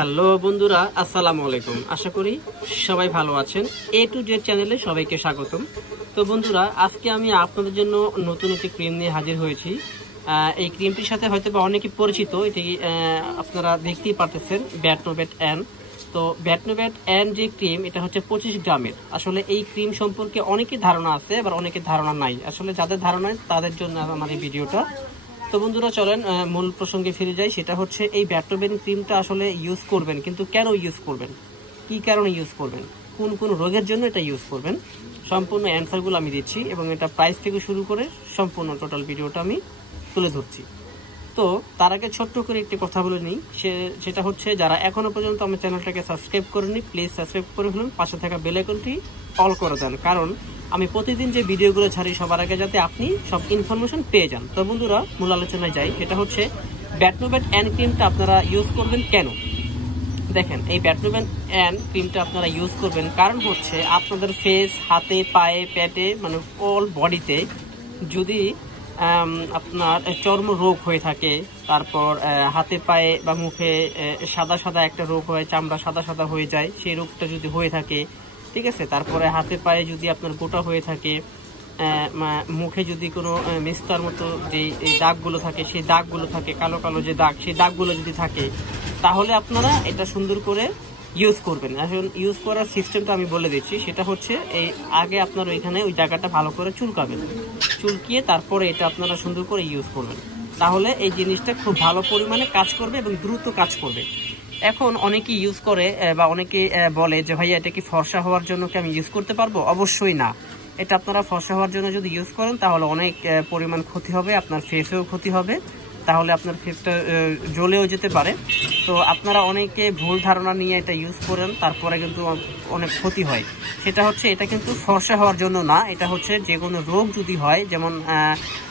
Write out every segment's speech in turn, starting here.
Hello বন্ধুরা, আসসালামু আলাইকুম। আশা করি সবাই ভালো আছেন। এ টু জেড চ্যানেলে সবাইকে স্বাগতম। তো বন্ধুরা, আজকে আমি আপনাদের জন্য নতুন একটি ক্রিম নিয়ে হাজির হয়েছি। এই ক্রিমটির সাথে হয়তো বা অনেকে পরিচিত। এটি আপনারা দেখতেই পারতেছেন, ব্যাটনোভেট এন। তো ব্যাটনোভেট এন যে ক্রিম, এটা হচ্ছে 25 গ্রামের। আসলে এই ক্রিম সম্পর্কে অনেকের ধারণা আছে, আবার অনেকের ধারণা নাই। আসলে যাদের ধারণা তাদের জন্য আমার এই ভিডিওটা। তো বন্ধুরা, চলেন মূল প্রসঙ্গে ফিরে যাই। সেটা হচ্ছে এই ব্যাটনোভেট ক্রিমটা আসলে ইউজ করবেন, কিন্তু কেন ইউজ করবেন, কি কারণে ইউজ করবেন, কোন কোন রোগের জন্য এটা ইউজ করবেন, সম্পূর্ণ অ্যান্সারগুলো আমি দিচ্ছি এবং এটা প্রাইস থেকে শুরু করে সম্পূর্ণ টোটাল ভিডিওটা আমি তুলে ধরছি। তো তার আগে ছোট্ট করে একটি কথা বলে নিই, সেটা হচ্ছে যারা এখনো পর্যন্ত আমার চ্যানেলটাকে সাবস্ক্রাইব করেননি, প্লিজ সাবস্ক্রাইব করে ফেলুন, পাশে থাকা বেল আইকনটি অল করে দেন। কারণ আমি প্রতিদিন যে ভিডিওগুলো ছাড়ি সবার আগে যাতে আপনি সব ইনফরমেশন পেয়ে যান। তো বন্ধুরা, মূল আলোচনায় যাই। সেটা হচ্ছে ব্যাটনোভেট এন ক্রিমটা আপনারা ইউজ করবেন কেন। দেখেন, এই ব্যাটনোভেট এন ক্রিমটা আপনারা ইউজ করবেন কারণ হচ্ছে আপনাদের ফেস, হাতে, পায়ে, পেটে, মানে অল বডিতে যদি আপনার চর্ম রোগ হয়ে থাকে, তারপর হাতে, পায়ে বা মুখে সাদা সাদা একটা রোগ হয়, চামড়া সাদা সাদা হয়ে যায়, সেই রোগটা যদি হয়ে থাকে, ঠিক আছে। তারপরে হাতে পায়ে যদি আপনার গোটা হয়ে থাকে, মুখে যদি কোনো মিস্তার মতো যে দাগগুলো থাকে, সেই দাগগুলো থাকে, কালো কালো যে দাগ, সেই দাগগুলো যদি থাকে, তাহলে আপনারা এটা সুন্দর করে ইউজ করবেন। এখন ইউজ করার সিস্টেমটা আমি বলে দিচ্ছি। সেটা হচ্ছে এই আগে আপনার ওইখানে ওই জায়গাটা ভালো করে চুলকাবেন, চুলকিয়ে তারপরে এটা আপনারা সুন্দর করে ইউজ করবেন। তাহলে এই জিনিসটা খুব ভালো পরিমাণে কাজ করবে এবং দ্রুত কাজ করবে। এখন অনেকে ইউজ করে বা অনেকে বলে যে ভাইয়া এটা কি ফর্সা হওয়ার জন্য কি আমি ইউজ করতে পারবো? অবশ্যই না। এটা আপনারা ফর্সা হওয়ার জন্য যদি ইউজ করেন তাহলে অনেক পরিমাণ ক্ষতি হবে, আপনার ফেসেও ক্ষতি হবে, তাহলে আপনার ফেসটা জ্বলেও যেতে পারে। তো আপনারা অনেকে ভুল ধারণা নিয়ে এটা ইউজ করেন, তারপরে কিন্তু অনেক ক্ষতি হয়। সেটা হচ্ছে, এটা কিন্তু ফর্সা হওয়ার জন্য না, এটা হচ্ছে যে কোনো রোগ যদি হয়, যেমন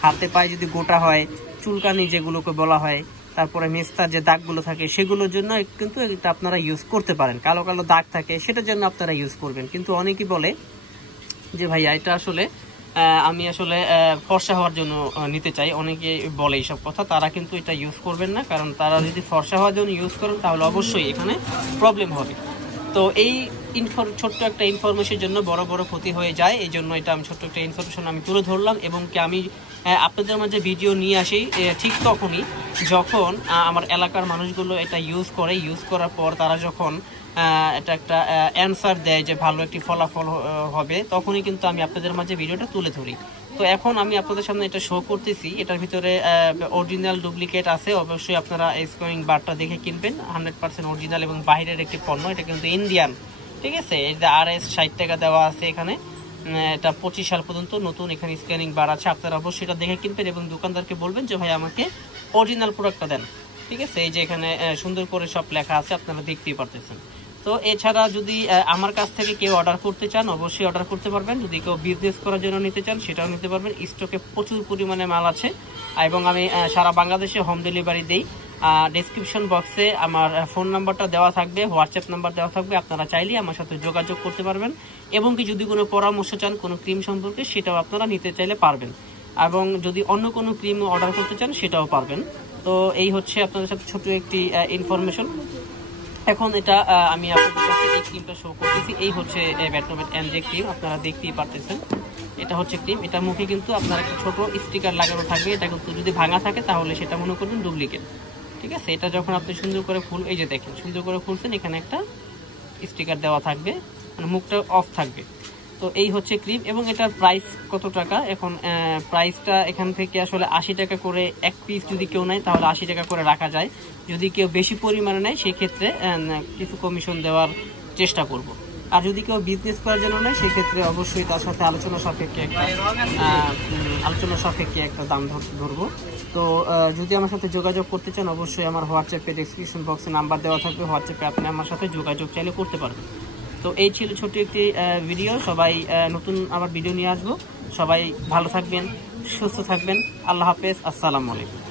হাতে পায়ে যদি গোটা হয়, চুলকানি যেগুলোকে বলা হয়, তারপরে মেস্তার যে দাগগুলো থাকে, সেগুলোর জন্য কিন্তু এটা আপনারা ইউজ করতে পারেন। কালো কালো দাগ থাকে, সেটার জন্য আপনারা ইউজ করবেন। কিন্তু অনেকেই বলে যে ভাইয়া এটা আসলে আমি আসলে ফর্সা হওয়ার জন্য নিতে চাই, অনেকে বলে এইসব কথা। তারা কিন্তু এটা ইউজ করবেন না, কারণ তারা যদি ফর্সা হওয়ার জন্য ইউজ করেন তাহলে অবশ্যই এখানে প্রবলেম হবে। তো এই ছোট্ট একটা ইনফরমেশনের জন্য বড় বড় ক্ষতি হয়ে যায়। এই জন্য এটা আমি ছোট্ট একটা ইনফরমেশন আমি তুলে ধরলাম, এবং কি আমি আপনাদের মাঝে ভিডিও নিয়ে আসি ঠিক তখনই যখন আমার এলাকার মানুষগুলো এটা ইউজ করে, ইউজ করার পর তারা যখন এটা একটা অ্যান্সার দেয় যে ভালো একটি ফলাফল হবে, তখনই কিন্তু আমি আপনাদের মাঝে ভিডিওটা তুলে ধরি। তো এখন আমি আপনাদের সামনে এটা শো করতেছি। এটার ভিতরে অরিজিনাল ডুপ্লিকেট আছে, অবশ্যই আপনারা স্কোরিং বারটা দেখে কিনবেন। 100% অরিজিনাল এবং বাইরের একটি পণ্য। এটা কিন্তু ইন্ডিয়ান, ঠিক আছে। এটা RS 60 টাকা দেওয়া আছে এখানে। এটা 25 সাল পর্যন্ত নতুন এখানে স্ক্যানিং বার আছে। আপনারা অবশ্যই এটা দেখে কিনবেন এবং দোকানদারকে বলবেন যে ভাই আমাকে অরিজিনাল প্রোডাক্টটা দেন, ঠিক আছে। এই যে এখানে সুন্দর করে সব লেখা আছে, আপনারা দেখতেই পারতেছেন। তো এছাড়া যদি আমার কাছ থেকে কেউ অর্ডার করতে চান, অবশ্যই অর্ডার করতে পারবেন। যদি কেউ বিজনেস করার জন্য নিতে চান, সেটাও নিতে পারবেন। স্টকে প্রচুর পরিমাণে মাল আছে এবং আমি সারা বাংলাদেশে হোম ডেলিভারি দিই। ডেসক্রিপশন বক্সে আমার ফোন নাম্বারটা দেওয়া থাকবে, হোয়াটসঅ্যাপ নাম্বার দেওয়া থাকবে। আপনারা চাইলে আমার সাথে যোগাযোগ করতে পারবেন, এবং কি যদি কোনো পরামর্শ চান কোনো ক্রিম সম্পর্কে, সেটাও আপনারা নিতে চাইলে পারবেন। এবং যদি অন্য কোনো ক্রিম অর্ডার করতে চান, সেটাও পারবেন। তো এই হচ্ছে আপনাদের সাথে ছোট একটি ইনফরমেশন। এখন এটা আমি আপনাদের কাছে এই ক্রিমটা শো করতেছি। এই হচ্ছে ব্যাটনোভেট এন যে ক্রিম, আপনারা দেখতেই পারতেছেন। এটা হচ্ছে ক্রিম। এটা মুখে কিন্তু আপনার একটা ছোট স্টিকার লাগানো থাকবে। এটা কিন্তু যদি ভাঙা থাকে তাহলে সেটা মনে করবেন ডুপ্লিকেট, ঠিক আছে। এটা যখন আপনি সুন্দর করে এই যে দেখেন, সুন্দর করে খুলছেন, এখানে একটা স্টিকার দেওয়া থাকবে, মানে মুখটা অফ থাকবে। তো এই হচ্ছে ক্রিম, এবং এটার প্রাইস কত টাকা? এখন প্রাইসটা এখান থেকে আসলে 80 টাকা করে এক পিস যদি কেউ নেয় তাহলে 80 টাকা করে রাখা যায়। যদি কেউ বেশি পরিমাণে নেয় সেক্ষেত্রে কিছু কমিশন দেওয়ার চেষ্টা করব। আর যদি কেউ বিজনেস করার জন্য নেয় সেক্ষেত্রে অবশ্যই তার সাথে আলোচনা সাপেক্ষে একটা দাম ধরবো। তো যদি আমার সাথে যোগাযোগ করতে চান, অবশ্যই আমার হোয়াটসঅ্যাপে ডেসক্রিপশন বক্সে নাম্বার দেওয়া থাকবে, হোয়াটসঅ্যাপে আপনি আমার সাথে যোগাযোগ চাইলে করতে পারবেন। তো এই ছিল ছোট একটি ভিডিও। সবাই নতুন আবার ভিডিও নিয়ে আসবো। সবাই ভালো থাকবেন, সুস্থ থাকবেন। আল্লাহ হাফেজ, আসসালামু আলাইকুম।